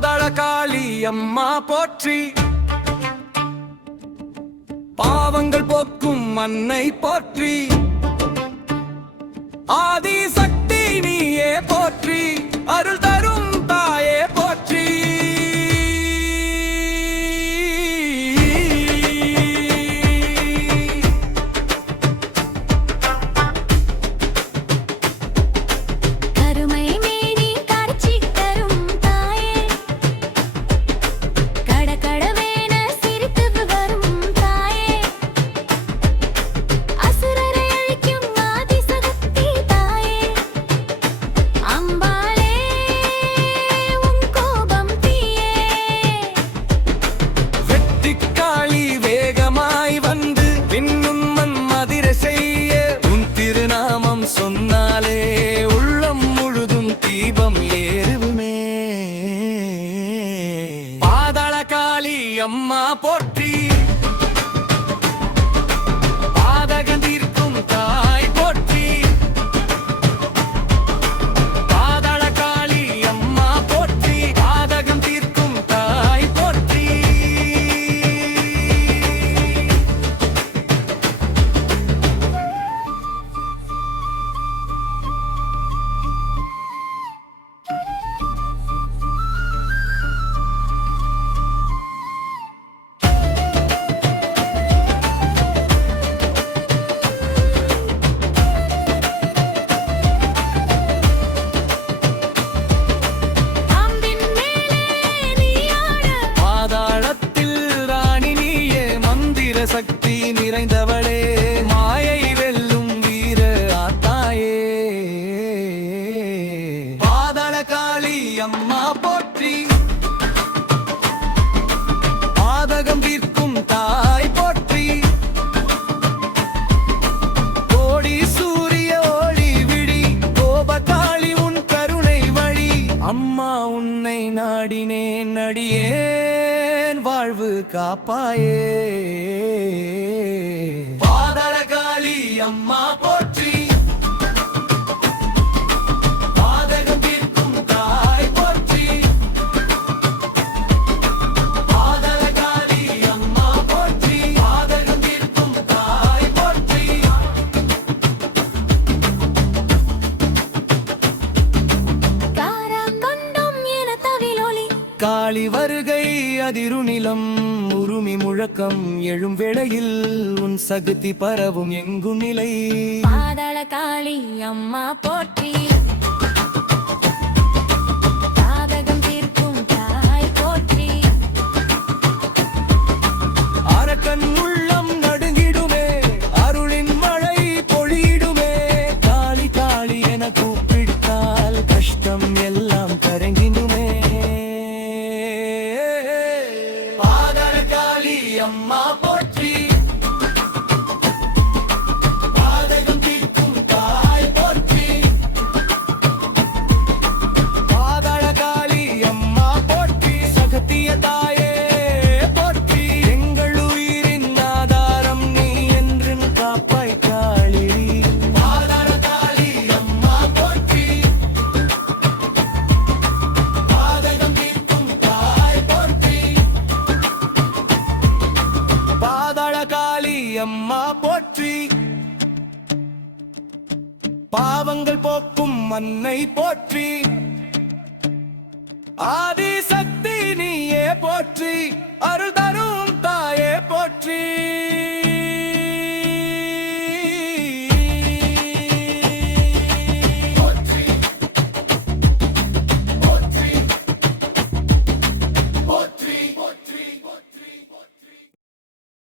பாதாள காளி அம்மா போற்றி, பாவங்கள் போக்கும் அன்னை போற்றி, ஆதி சக்தி நீயே போற்றி, அருள் தரும் தாயே போற்றி. சொன்னாலே உள்ளம் முழுதும் தீபம் ஏறுமே. பாதாள காளி அம்மா போற்றி, பாதகம் தீர்க்கும் தாய் போற்றி, பாதாள காளி அம்மா போற்றி, பாதகம் தீர்க்கும் தாய் போற்றி. சக்தி நிறைந்தவளே, மாயை வெல்லும் வீர ஆத்தாயே. பாதாள காளி அம்மா போற்றி, பாதகம் தீர்க்கும் தாய் போற்றி, கோடி சூரிய ஒளி விழி, கோபகாளி உன் கருணை வழி, அம்மா உன்னை நாடினேன் நடியேன் வாழ்வு காப்பாயே. பாதாள காளி அம்மா போற்றி, பாதகம் தீர்க்கும் தாய் போற்றி, பாதாள காளி அம்மா போற்றி, பாதகம் தீர்க்கும் தாய் போற்றி. காளி வருகை அதிருநிலம், உருமி முழக்கம் எழும் வேளையில் உன் சக்தி பரவும் எங்கும் நிலை. பாதாள காளி அம்மா போற்றி, பாதகம் தீர்க்கும் தாய் போற்றி, அரக்கன் உள்ளம் நடுங்கிடுமே, அருளின் மழை பொழியிடுமே. காளி காளி என கூப்பிட்டால் கஷ்டம் எல்லாம் கரங்கிடுமே. அம்மா போற்றி, பாதகம் தீர்க்கும் தாய் போற்றி, பாதாள காளி அம்மா போற்றி, சகத்திய தாயே போற்றி, எங்கள் உயிரின் ஆதாரம் நீ என்று காப்பாய் காளி. பாதாள காளி அம்மா போற்றி, பாதகம் தீர்க்கும் தாய் போற்றி, பாதாள காளி அம்மா போற்றி, பாவங்கள் போக்கும் அன்னை போற்றி, ஆதி சக்தி நீயே போற்றி, அருள் தரும்